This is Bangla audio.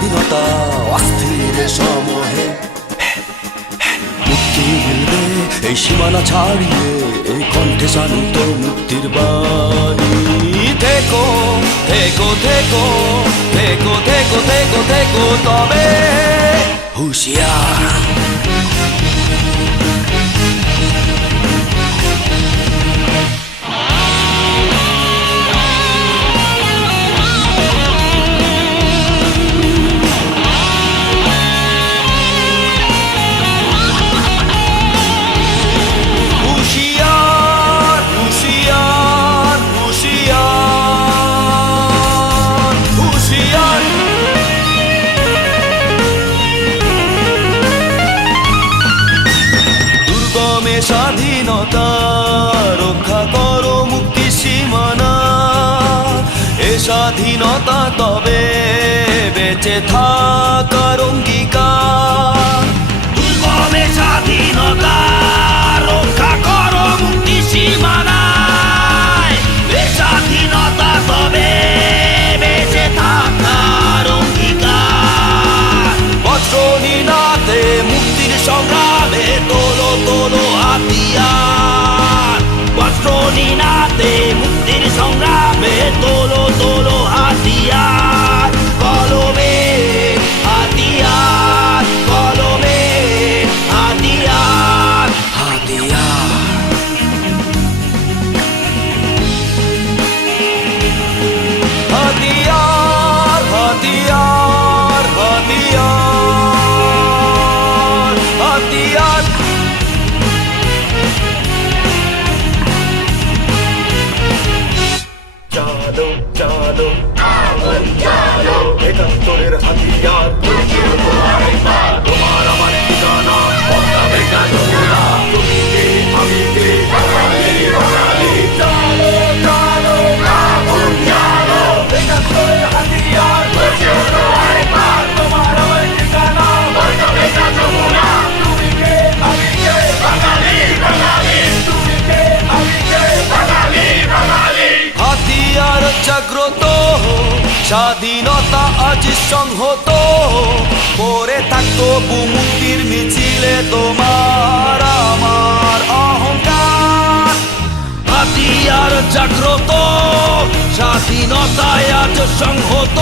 স্বাধীনতা অস্থির সময়ে মুক্তি মিলবে এই সীমানা ছাড়িয়ে, এই কণ্ঠে শান্ত মুক্তির বাণী। থেকো থেকো থেকো থেকো থেকো থেকো থেকো তবে হুঁশিয়ার। স্বাধীনতা রক্ষা করো মুক্তি সীমানা, এ স্বাধীনতা তবে বেঁচে থাকার অঙ্গীকার। দুর্গমে স্বাধীনতা রক্ষা করো মুক্তি সীমানা, এ স্বাধীনতা তবে বেঁচে থাকার অঙ্গীকার। বজ্রনীনাদে মুক্তির সংগ্রামে তোলো তোলো হাতিয়ার, বজ্রনীনাদে মুক্তির সংগ্রামে তোলো তোলো হাতিয়ার। কলমে হাতিয়ার, কলমে হাতিয়ার, হাতিয়ার। হাতিয়ার হাতিয়ার হাতিয়ার হাতিয়ার। চালো চালো আগুন চালো, একাত্তরের হাতিয়ার তোমার আমার ঠিকানা, পদ্মা যমুনা, তুমি কে আমি কে, বাঙালি বাঙালি। চালো চালো আগুন চালো, একাত্তরের হাতিয়ার তোমার আমার ঠিকানা, পদ্মা যমুনা, তুমি কে আমি কে, বাঙালি বাঙালি। তুমি কে আমি কে, বাঙালি বাঙালি। হাতিয়ার জাগ্রত, স্বাধীনতা আজ সংহত, করে থাকতো মুক্তির মিছিলে তোমার আমার অহংকার। হাতিয়ার জাগ্রত, স্বাধীনতায় আজ সংহত,